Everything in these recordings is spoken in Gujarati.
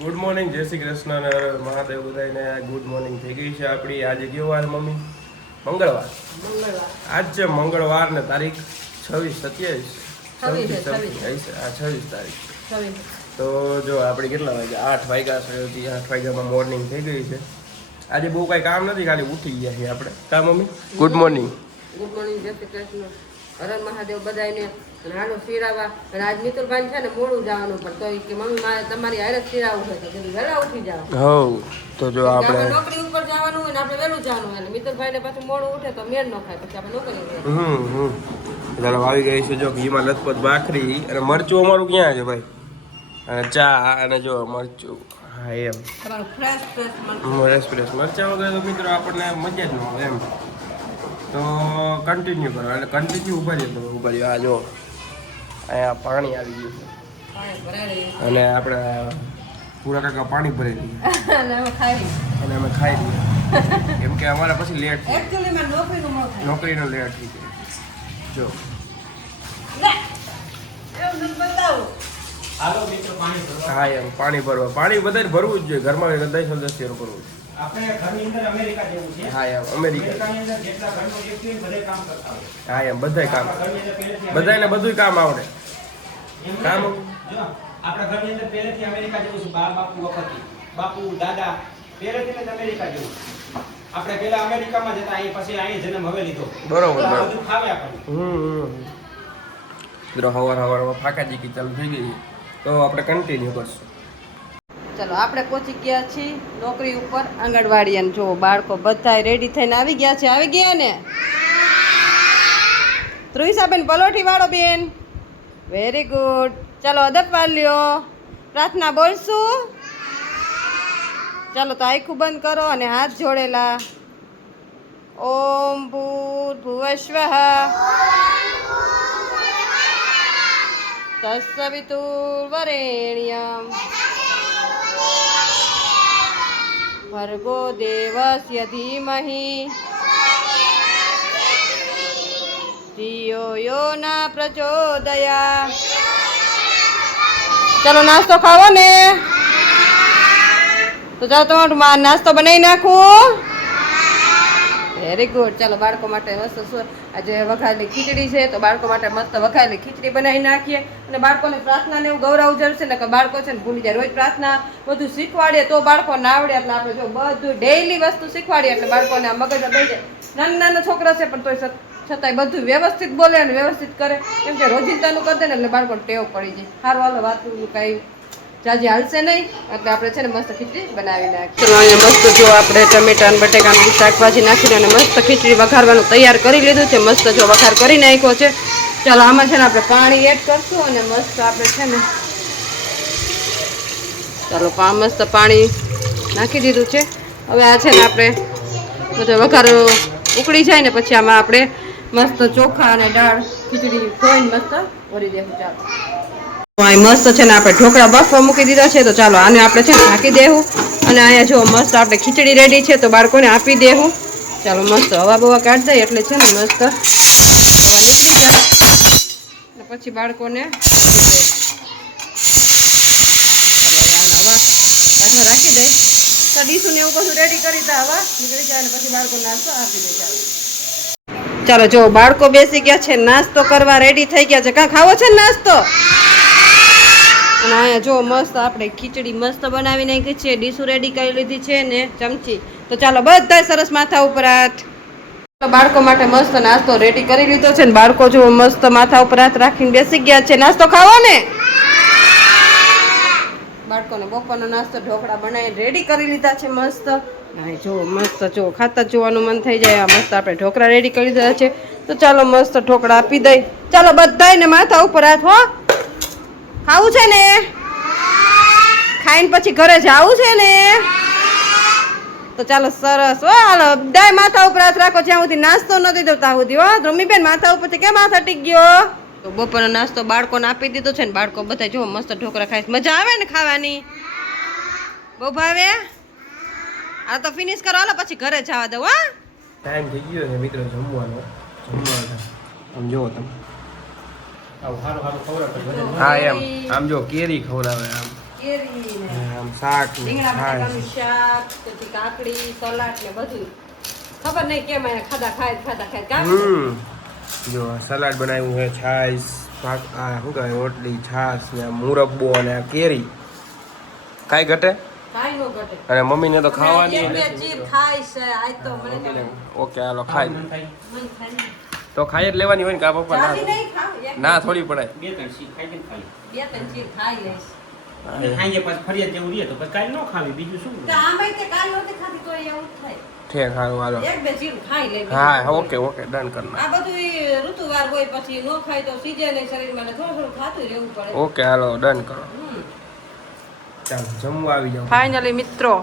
ગુડ મોર્નિંગ, જય શ્રી કૃષ્ણ અને મહાદેવ બધાને ગુડ મોર્નિંગ થઈ ગઈ છે આપણી. આજે કેવો વાર મમ્મી? મંગળવાર. આજ છે મંગળવાર ને તારીખ 26 27 26 તારીખ. તો જો આપણે કેટલા વાગ્યા? 8 વાગ્યા છે. 8 વાગ્યામાં મોર્નિંગ થઈ ગઈ છે. આજે બહુ કાંઈ કામ નથી, ખાલી ઉઠી ગયા છીએ આપણે. કા mummy? Good morning. Good morning, જય શ્રી કૃષ્ણ. હરણ મહાદેવ બધાને હાલો શિરાવા. અને આજ મિતુલભાઈ છે ને મોડું જવાનું, પણ તો કે મમ્મી મારે તમારી હારે શિરાવું છે તો કીધું વહેલા ઉઠી જાવ. હવ તો જો આપણે નોકરી ઉપર જવાનું હોય ને આપણે વહેલું જવાનું હોય. મિતુલભાઈ ને પાછું મોડું ઉઠે તો મેળ ન ખાય, પછી આપણે નોકરી ચાલો આવી ગઈ છે જો ઘીમાં લથપથ ભાખરી અને મરચું અમારું ક્યાં છે ભાઈ? અને ચા અને જો મરચું. હા એમ ફ્રેશ મરચા વગર તો મિત્રો આપણને મજા જ ન આવે એમ. તો કન્ટિન્યુ કરો એટલે કન્ટિન્યુ ઉભા રહ્યો. આ જો અહીંયા પાણી આવી ગયું છે અને આપણે પૂરા કાકા પાણી ભરી દઈએ અને અમે ખાઈ લઈએ કેમ કે અમારે પછી લેટ નોકરીનો લેટ થઈ જાય. જો હા એમ પાણી ભરવા પાણી બધાને ભરવું જ જોઈએ. ઘરમાં બધા સદસ્યો ભરવું જોઈએ. આપણે ઘરની અંદર અમેરિકા જેવું છે. હા એમ અમેરિકા. અંદર જેટલા ઘરનો વ્યક્તિ હોય બધે કામ કરતા હોય. હા એમ બધાય કામ બધાને બધુંય કામ આવડે. કામ જો આપણા ઘરની અંદર પહેલેથી અમેરિકા જેવું છે. બાપુ વખતથી બાપુ દાદા પહેલેથી જ અમેરિકા જેવું. આપણે પહેલા અમેરિકામાં જતા અહીં પછી અહીં જન્મ હવે લીધો. બરોબર બધું ખાવ્યા કર્યું. મિત્રો હવારમાં ફાંકાજી કી ચાલુ થઈ ગઈ તો આપણે કન્ટિન્યુ કરશું. ચલો આપણે પહોંચી ગયા છીએ નોકરી ઉપર આંગણવાડી. અને જો બાળકો બધા રેડી થઈને આવી ગયા છે. આવી ગયા ને ત્રુષાબેન પલોઠી વાળો બેન? Very good. ચલો અદબ વાલ્યો પ્રાર્થના બોલશું. ચાલો તો આખું બંધ કરો અને હાથ જોડેલા. ઓમ ભૂર્ભુવસ્વઃ તત્સવિતુર્વરેણ્યં ભર્ગો દેવસ્ય ધીમહિ ધિયો યો ના પ્રચોદયાત્. ચલો નાસ્તો ખાવો ને? તો ચાલો તમારું નાસ્તો બનાવી નાખું. Very good. ચાલો બાળકો માટે મસ્ત આજે વઘારેલી ખીચડી છે તો બાળકો માટે મસ્ત વઘારેલી ખીચડી બનાવી નાખીએ. અને બાળકોને પ્રાર્થનાને એવું ગૌરવ જળશે ને કે બાળકો છે ને ભૂલી જાય. રોજ પ્રાર્થના બધું શીખવાડીએ તો બાળકોને આવડે. એટલે આપણે જો બધું ડેઈલી વસ્તુ શીખવાડીએ એટલે બાળકોને આ મગજમાં બેસી જાય. નાના છોકરા છે પણ તોય છતાંય બધું વ્યવસ્થિત બોલે અને વ્યવસ્થિત કરે. કેમ કે રોજિંદાનું કરી દે ને એટલે બાળકોને ટેવ પડી જાય. સારું હાલો વાતું કાંઈ જાજી હાલશે નહીં એટલે આપણે છે ને મસ્ત ખીચડી બનાવી નાખીએ. ચલો અહીંયા મસ્ત જો આપણે ટમેટા અને બટેકાની શાકભાજી નાખીને અને મસ્ત ખીચડી વઘારવાનું તૈયાર કરી લીધું છે. મસ્ત જો વઘાર કરી નાખ્યો છે. ચાલો આમાં છે ને આપણે પાણી એડ કરશું અને મસ્ત આપણે છે ને ચાલો મસ્ત પાણી નાખી દીધું છે. હવે આ છે ને આપણે બધો વઘાર ઉકળી જાય ને પછી આમાં આપણે મસ્ત ચોખા અને દાળ ખીચડી ધોઈને મસ્ત ભરી દેવું. ચાલો મસ્ત છે ને આપણે ઢોકળા બફવા મૂકી દીધા છે તો ચાલો આને આપણે છે ને ઢાંકી દેવું. અને અહીંયા જો મસ્ત આપણે ખીચડી રેડી છે તો બાળકોને આપી દેવું. ચાલો મસ્ત હવા બવા કાઢી દઈએ એટલે છે ને મસ્ત હવા નીકળી જાય અને પછી બાળકોને આપી દઈએ. હવા પાછળ રાખી દઈ તો ડીશું ને એવું બધું રેડી કરી દે. હવા નીકળી જાય અને પછી બાળકો નાસ્તો આપી દે. ચાલો જો બાળકો બેસી ગયા છે નાસ્તો કરવા રેડી થઈ ગયા છે. કાં ખાવો છે ને નાસ્તો? અને અહીંયા જો મસ્ત આપણે ખીચડી મસ્ત બનાવી નાખી છે. ડીશું રેડી કરી લીધી છે ને ચમચી. તો ચાલો બધા સરસ માથા ઉપર હાથ. બાળકો માટે મસ્ત નાસ્તો રેડી કરી લીધો છે ને બાળકો જો મસ્ત માથા ઉપર હાથ રાખીને બેસી ગયા છે. નાસ્તો ખાવો ને? બાળકોને બપોરનો નાસ્તો ઢોકળા બનાવીને રેડી કરી લીધા છે મસ્ત. જો મસ્ત જો ખાતા જોવાનું મન થઈ જાય. આ મસ્ત આપણે ઢોકળા રેડી કરી દીધા છે તો ચાલો મસ્ત ઢોકળા આપી દઈ. ચાલો બધાને માથા ઉપર હાથ. હો ખાવું છે ને? ખાઈને પછી ઘરે જવું છે ને? તો ચાલો સરસ. હો હાલો બધાય માથા ઉપર હાથ રાખો જ્યાં સુધી નાસ્તો નથી દો ત્યાં સુધી. હો રમીબેન માથા ઉપરથી કેમ હાથ અટી ગયો? તો બપોરનો નાસ્તો બાળકોને આપી દીધો છે ને બાળકો બધા જો મસ્ત ઢોકળા ખાય. મજા આવે ને ખાવાની? બહુ ભાવે? આ તો ફિનિશ કરો હાલો પછી ઘરે જવા દો. હા ટાઈમ થઈ ગયો છે મિત્રો જમવાનો. આમ જોવો તમે આવું સારું સારું ખવડાવતા હા એમ આમ જો કેરી ખવડાવે આમ કેરી ને આમ શાક ને રીંગણા છાશ. બટાકાનું શાક, પછી કાકડી, સલાડ ને બધું. ખબર નહીં કેમ એને ખાધા ખાય કામ જો સલાડ બનાવ્યું છે, છાશ, શાક, આ શું કહેવાય રોટલી, છાશ ને મુરબ્બો અને આ કેરી. કાંઈ ઘટે કાઈ નો ઘટે. અને મમ્મીને તો ખાવાની એક બે ચીર ખાય છે આજ તો મને તો ઓકે હાલો ખાઈ લે. મન થાય નહીં. તો ખાઈ જ લેવાની હોય ને કા પપ્પા ચાલી ના નહીં ખાવ, એક ના થોડી પડાય. બે ત્રણ શીખ ખાઈ દે ને ખાલી. બે ત્રણ ચીર ખાઈ લઈશ. ખાઈએ પાછું ફરિયાદ જેવું રહે તો પછી કાલ ન ખાવી બીજું શું તો આમાંય તે કાલ નહોતી ખાધી તોય એવું જ થાય. ઠીક હારું હાલો. એક બે ચીર ખાઈ લે. હા ઓકે ઓકે ડન કરના. આ બધું ઈ ઋતુવાર હોય પછી નો ખાય તો સીજે નહીં શરીરમાં ને થોડું ખાતું રહેવું પડે. ઓકે હાલો ડન કરો. ચાલો જમવા આવી જાવ. ફાઇનલી મિત્રો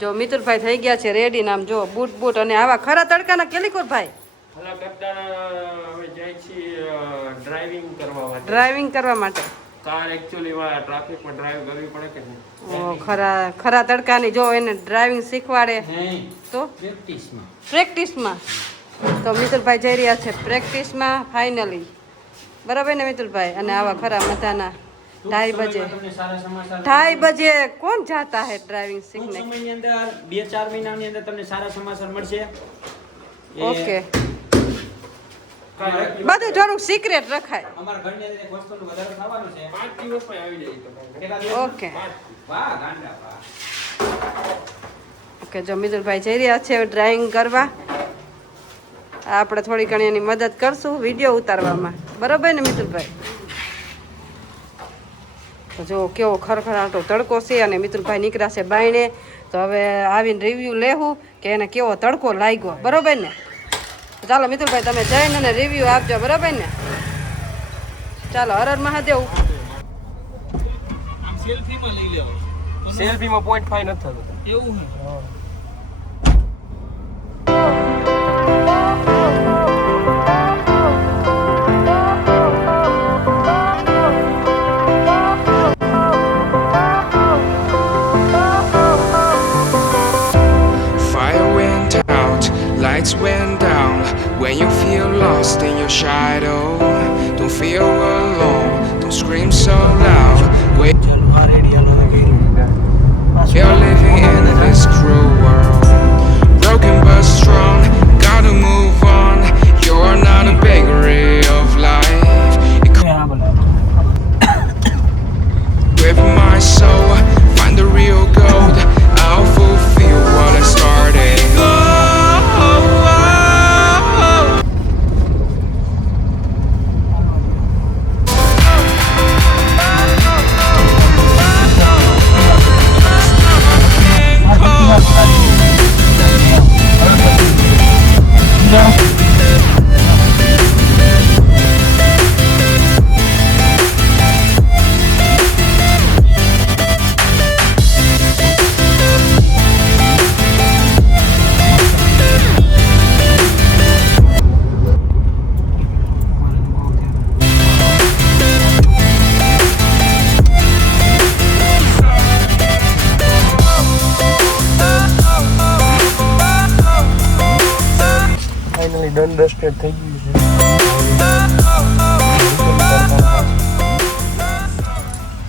જો મિતુલભાઈ થઈ ગયા છે રેડી. નામ જો બૂટ બૂટ અને આવા ખરા તડકાના કેલિકોર ભાઈ હલા કરતા હવે જાય છીએ ડ્રાઇવિંગ કરવા માટે. ડ્રાઇવિંગ કરવા માટે. કાર એક્ચ્યુઅલી માં ટ્રાફિકમાં ડ્રાઈવ કરવી પડે કે નહીં? ઓ ખરા તડકાની જો એને ડ્રાઇવિંગ શીખવાડે નહીં તો પ્રેક્ટિસમાં પ્રેક્ટિસમાં. તો મિતુલભાઈ જઈ રહ્યા છે પ્રેક્ટિસમાં ફાઇનલી. બરાબર ને મિતુલભાઈ? અને આવા ખરા મજાના 2:30 બજે તમને સારા સમાચાર 2:30 બજે કોણ જાતા है ड्राइविंग ટૂંક सीखने? સમયની અંદર 2-4 મહિનાની અંદર તમને સારા સમાચાર મળશે ઓકે બધું થોડુંક સિક્રેટ રખાય. અમારા ઘરની અંદર એક વસ્તુનું વધારે થવાનું છે 5 દિવસમાં આવી જાય તો એકાદ દિવસ- ઓકે વાહ ગાંડા વાહ ઓકે જો મિતુલભાઈ જઈ રહ્યા છે ડ્રાઇવિંગ કરવા. આપણે થોડી ઘણી એની મદદ કરશું વિડીયો ઉતારવામાં. બરાબર ને મિતુલભાઈ? તો જો કેવો ખરખરાટો તડકો છે અને મિતુલભાઈ નીકળ્યા છે બાયણે. તો હવે આવીને રિવ્યૂ લેવું કે એને કેવો તડકો લાગ્યો. બરાબર ને? તો ચાલો મિતુલભાઈ તમે જઈને અને રિવ્યૂ આપજો. બરાબર ને? ચાલો હર હર મહાદેવ. સેલ્ફીમાં 0.5 નથી થતું. એવું Fire went out, lights went down. When you feel lost in your shadow, don't feel alone, don't scream so loud. Wait, you're living in this cruel world, broken but strong, gotta move on. You're not a bakery of life. With my soul, find the real gold. I'll fulfill what I started. Finally done dusted થઈ ગયું છે.